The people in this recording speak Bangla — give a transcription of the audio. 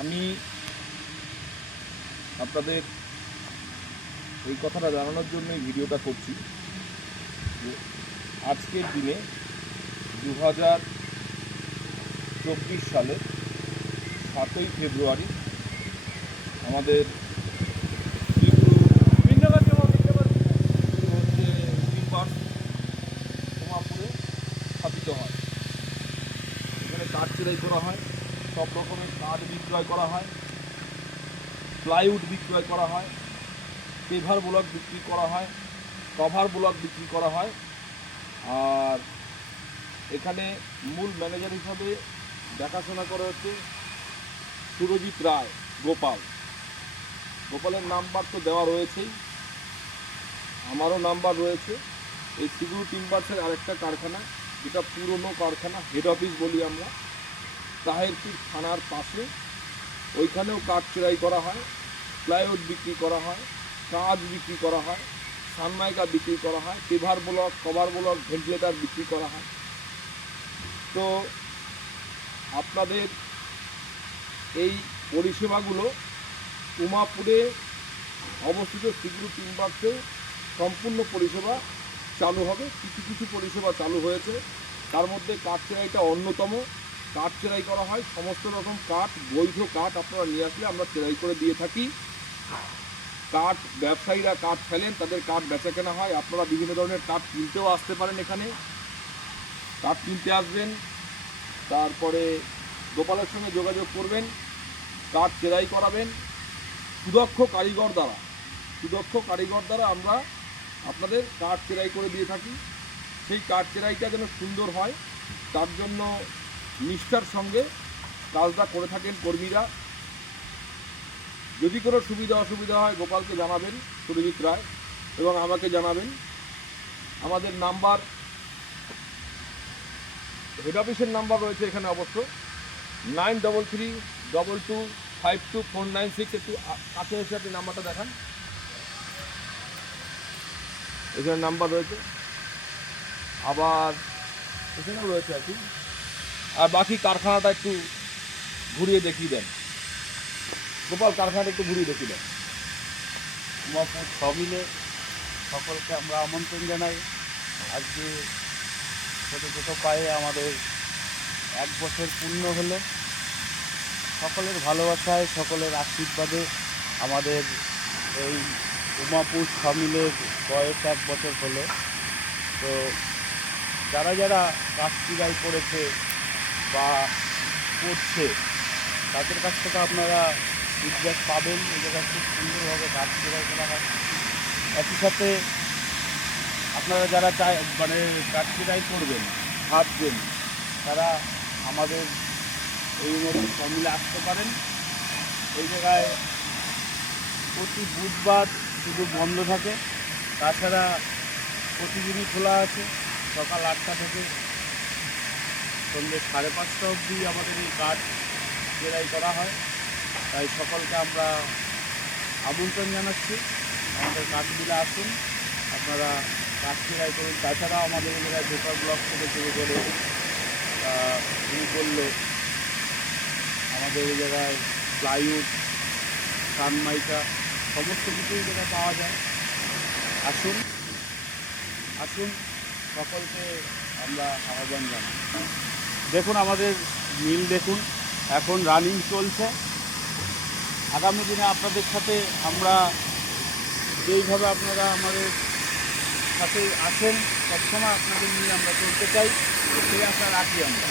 আমি আপনাদের এই কথাটা জানানোর জন্যই ভিডিওটা করছি যে আজকের দিনে 2024 সালের 7ই ফেব্রুয়ারি আমাদের হচ্ছে টিম্বার্স উমাপুরে স্থাপিত হয়। এখানে কাঠ চেরাই করা হয়, সব রকমের কাঠ বিক্রয় করা হয়, প্লাইউড বিক্রয় করা হয়, পেভার ব্লক বিক্রি করা হয়, কভার ব্লক বিক্রি করা হয়। আর এখানে মূল ম্যানেজার হিসাবে দেখাশোনা করা হচ্ছে সুরজিৎ রায় গোপালের নাম্বার তো দেওয়া রয়েছেই, আমারও নাম্বার রয়েছে। এই সিগুরু টিম্বার্সের আরেকটা কারখানা, যেটা পুরনো কারখানা, হেড অফিস বলি আমরা, তাহেরপুর থানার পাশে, ওইখানেও কাঠ চেরাই করা হয়, প্লাইউড বিক্রি করা হয়, কাঁচ বিক্রি করা হয়, সানমাইকা বিক্রি করা হয়, paver block, cover block, ventilator বিক্রি করা হয়। তো আপনাদের এই পরিষেবাগুলো উমাপুরে অবস্থিত সিগুরু টিম্বার্সেও সম্পূর্ণ পরিষেবা চালু হবে। কিছু কিছু পরিষেবা চালু হয়েছে, তার মধ্যে কাঠ চেরাইটা অন্যতম। কাঠ চেরাই করা হয়, সমস্ত রকম কাঠ, বৈধ কাঠ আপনারা নিয়ে আসলে আমরা চেরাই করে দিয়ে থাকি। কাঠ ব্যবসায়ীরা কাঠ ফেলেন, তাদের কাঠ বেচা কেনা হয়। আপনারা বিভিন্ন ধরনের কাঠ কিনতেও আসতে পারেন, এখানে কাঠ কিনতে আসবেন, তারপরে গোপালের সঙ্গে যোগাযোগ করবেন, কাঠ চেরাই করাবেন সুদক্ষ কারিগর দ্বারা আমরা আপনাদের কাঠ চেরাই করে দিয়ে থাকি। সেই কাঠ চেরাইটা যেন সুন্দর হয়, তার জন্য নিষ্ঠার সঙ্গে কাজটা করে থাকেন কর্মীরা। যদি কোনো সুবিধা অসুবিধা হয় গোপালকে জানাবেন, সুরজিৎ রায়, এবং আমাকে জানাবেন। আমাদের নাম্বার, হেড অফিসের নাম্বার রয়েছে এখানে অবশ্য 9332252496। একটু কাছে এসে আপনি নাম্বারটা দেখান, এখানে নাম্বার রয়েছে, আবার এখানেও রয়েছে আর কি। আর বাকি কারখানাটা একটু ঘুরিয়ে দেখিয়ে দেন গোপাল, কারখানাটা একটু ঘুরিয়ে দেখিয়ে দেন। উমাপুর সমিলে সকলকে আমরা আমন্ত্রণ জানাই। আজকে ছোটো ছোটো পায়ে আমাদের 1 বছর পূর্ণ হলো। সকলের ভালোবাসায়, সকলের আশীর্বাদে আমাদের এই উমাপুর সমিলের বয়স 1 বছর হলো। তো যারা যারা কাঠ চেরাই করেছে বা করছে, তাদের কাছ থেকে আপনারা ফিডব্যাক পাবেন। এই জায়গায় খুব সুন্দরভাবে কাঠ চেরাই করা হয়। একই সাথে আপনারা যারা কাঠ চেরাই করবেন ভাবছেন, তারা আমাদের এই মতো সমিলে আসতে পারেন। এই জায়গায় প্রতি বুধবার শুধু বন্ধ থাকে, তাছাড়া প্রতিদিনই খোলা আছে। সকাল 8টা থেকে সন্ধ্যে 5:30 অবধি আমাদের এই কাঠ চেরাই করা হয়। তাই সকলকে আমরা আমন্ত্রণ জানাচ্ছি, আমাদের কাঠগুলো আসুন, আপনারা কাঠ চেরাই করুন। তাছাড়া আমাদের এই জায়গায় পেপার ব্লক থেকে শুরু করে করলে আমাদের এই জায়গায় প্লাইউড, সানমাইকা সমস্ত কিছুই জায়গায় পাওয়া যায়। আসুন, সকলকে আমরা আহ্বান জানাই। দেখুন আমাদের মিল, দেখুন এখন রানিং চলছে। আগামী দিনে আপনাদের সাথে আমরা যেইভাবে আপনারা আমাদের সাথে আছেন, সবসময় আপনাদের নিয়ে আমরা চলতে চাই, সেই আশা রাখি আমরা।